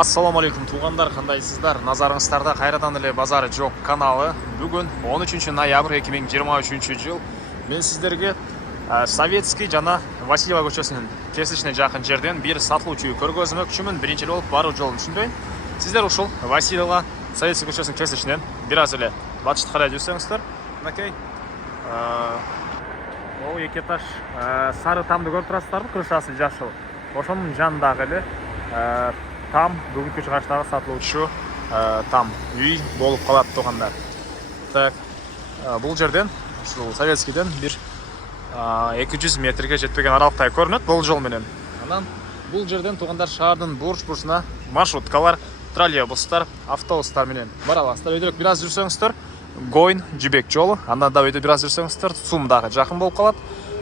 Ассалаумалейкум туғандар, қандайсыздар? Назарыңыздарда Қайрадан эле базары жоқ каналы. Бүгін 13 ноябрь 2023 жыл. Мен сіздерге Советский жана Васильева көчөсүнүн кесишине жақын жерден бир сатылуучу көргөзмөкчүмүн. Биринчи болуп баруу жолун түшүндөйм. Сиздер ушул Васильева Советский көчөсүнүн кесишинен бир аз эле батышты карай жүрсөңүздөр, мынакей ол эки этаж сары тамды көрүп турасыздарбы? Крышасы жашыл. Ошонун жанындагы эле там бүгүнкү чыгыштагы сатылуучу там үй болуп калат туугандар. Так, бул жерден ушул Советскийден бир 200 метрге жетпеген аралыктай көрүнөт бул жол менен. Анан бул жерден туугандар шаардын бурч-бурчуна маршруткалар, троллейбустар, автобустар менен бара аласыздар. Өйдөрөөк бир аз жүрсөңүздөр Гойн Жибек жолу, андан да өйдө бир аз жүрсөңүздөр Сум дагы жакын болуп калат.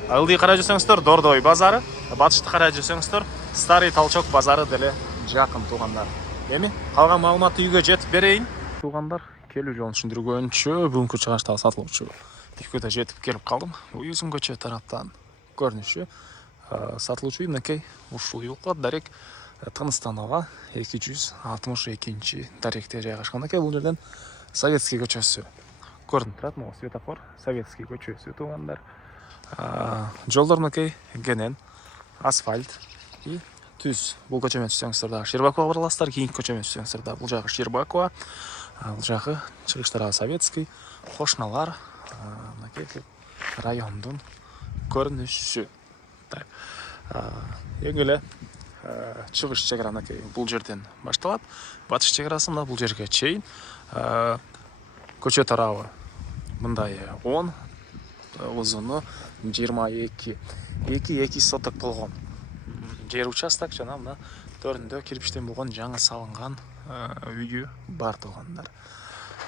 Ылдый карай жүрсөңүздөр Дордой базары, батышты карай жүрсөңүздөр Старый Толчок базары деле жакын туугандар. Эми калган маалыматты үйгө жетип берейин. Туугандар, келүү жолун түшүндүргөнчө бүгүнкү чыгыштагы сатылуучу үйгө да жетип келип калдым. Уюзум көчө тараптан көрүнүшү сатылуучу үй мынакей ушул үй кылат. Дарек Тыныстанова 262 даректе жайгашкан. Мынакей бул жерден Советский көчөсү көрүнүп турат. Могу светофор Советский көчөсү туугандар. Жолдор мынакей кенен асфальт и түз. Бул көчө менен түшсөңүздөр дагы Щербакова бара аласыздар. Кийинки көчө менен түшсөңүздөр дагы бул жагы Щербакова, бул жагы чыгыштарга Советский, кошуналар, мынакей райондун көрүнүшү. Так. Эң эле чыгыш чегара мынакей бул жерден башталат. Батыш чегарасы мына бул жерге чейин. Көчө тарабы мындай 10, узуну 22. 2 соток болгон жер участок жана мына төрүндө кирпичтен болгон жаңы салынган үйү бар туугандар.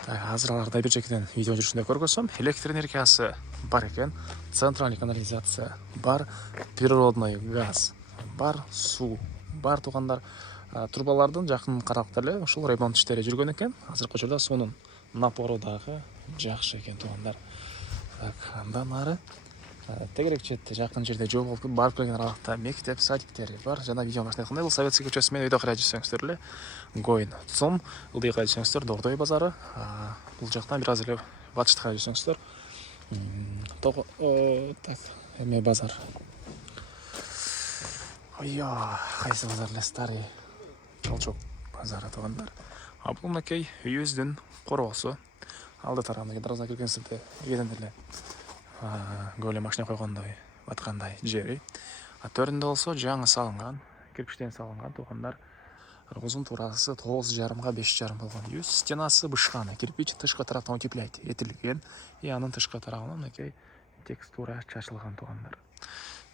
Азыр аларда бир жекеден видео жүрүшүндө көргөзсөм, электр энергиясы бар экен, центральный канализация бар, природный газ бар, суу бар туугандар. Трубалардын жакын каракта эле ушул ремонт иштери жүргөн экен. Азыркы учурда суунун напору дагы жакшы экен туугандар. Так, андан ары тегерек четте жакын жерде жол болуп барып келген аралыкта мектеп, садиктери бар. Жана видео башында айткандай бул Советский көчөсү менен өйдө карай жүрсөңүздөр эле Гойн, Сум, ылдый карай жүрсөңүздөр Дордой базары. Бул жактан бир аз эле батышты карай жүрсөңүздөр так, эме базар. Кайсы базар эле Старый Толчок базары туугандар. Бул мынакей үйүбүздүн короосу. Алды тарабына дарбаза киргенсизде кенен эле көөлө машина койгондой баткандай жери. Төрүндө болсо жаңы салынган, кирпичтен салынган туугандар. Узун туурасы 9,5 5,5 болгон үй. Стенасы бышкан, кирпич тышкы тараптан утепляйт этилген. И анын тышкы тарабына мынакей текстура чачылган туугандар.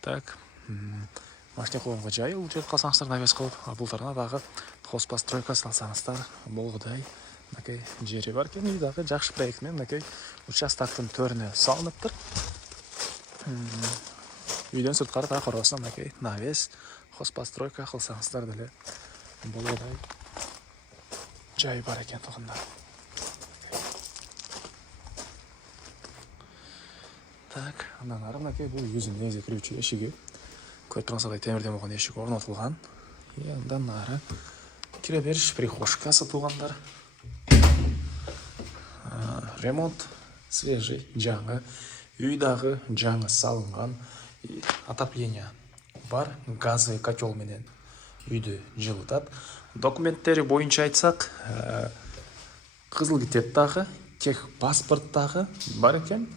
Так, машина койгонго жай учет калсаңыздар навес кылып, бул тарабына дагы хозпостройка салсаңыздар болгудай мынакей жери бар экен. Үй дагы жакшы проект менен мынакей участоктун төрүнө салыныптыр. Үйдөн сырткары дагы короосуна мынакей навес, хозпостройка кылсаңыздар деле болгудай жай бар экен туугандар. Так, андан ары мынакей бул үйүбүздүн негизги кирүүчү эшиги. Көрүп тургансыздай темирден болгон эшик орнотулган. И андан ары кире бериш прихожкасы туугандар. Ремонт свежий, жаңы. Үй дагы жаңы салынган. Отопление бар, газовый котел менен үйдү жылытат. Документтери боюнча айтсак, кызыл китеп дагы, тех паспорт дагы бар экен.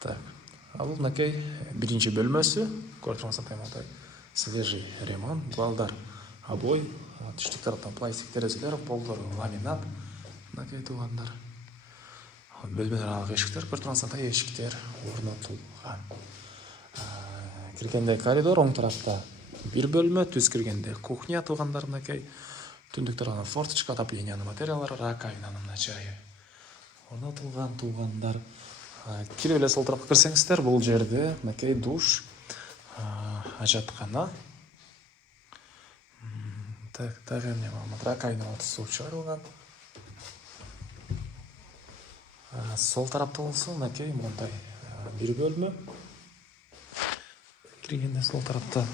Так, бул мынакей биринчи бөлмөсү. Көрүп тургансыздар мындай свежий ремонт, балдар обой, түштүк тараптан пластик терезелер, полдор ламинат. Мынакей туугандар. Бөлмөлөр аралык эшиктер, көрүп тургансыздар эшиктер орнотулган. Киргенде коридор, оң тарапта бир бөлмө, түз киргенде кухня туугандар. Мынакей түндүк тарабынан форточка, отоплениянын материалдары, раковинанын начайы орнотулган туугандар. Кирип эле сол тарапка кирсеңиздер, бул жерде мынакей душ, ажаткана. Так, эмне маалымат, раковина суу чыгарылган. Сол тарапта болсо мынакей мындай бир бөлмө. Киргенде сол тарапта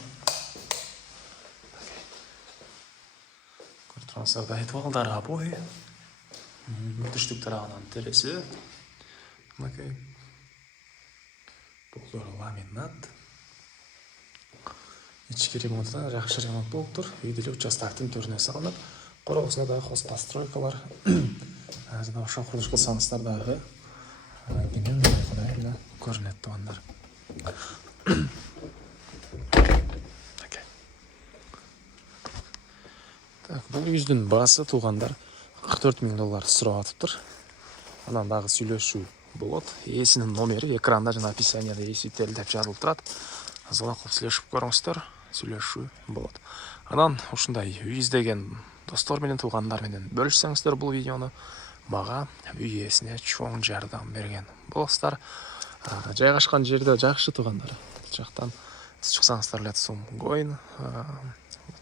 Трансферда айтып алдар обои. Түштік тарағынан тересі. Мынакей. Бұл ламинат. Ички ремонтта жақсы ремонт болып тұр. Үйділі участактың түріне салынып, қорғысына да қос постройкалар. Жаңа ошақ құрылыш қылсаңыздардағы деген құдайына көрінеді туғандар. Бұл үйдің басы туғандар $44,000 сұрап атыптыр. Анандағы сөйлешу болады. Есінің номері экранда жаңа описанияда есітелі деп жазылып тұрады. Азала қылып сөйлешіп көріңіздер, сөйлешу болады. Анан ушундай үй издеген достор менен туғандар менен бөлүшсеңиздер бұл видеоны, мага үй иесине чоң жардам берген болосуздар. Жайгашкан жерде жакшы туғандар. Жактан чыксаңыздар эле сум коин,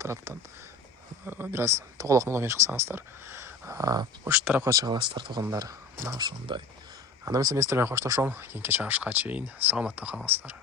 тараптан бираз тоголок менен чыксаңыздар. Ош тарапка чыга аласыздар туғандар. Мына ушундай. Анда эмесе мен сиздер менен коштошом. Кийинки чыгышка чейин саламатта калыңыздар.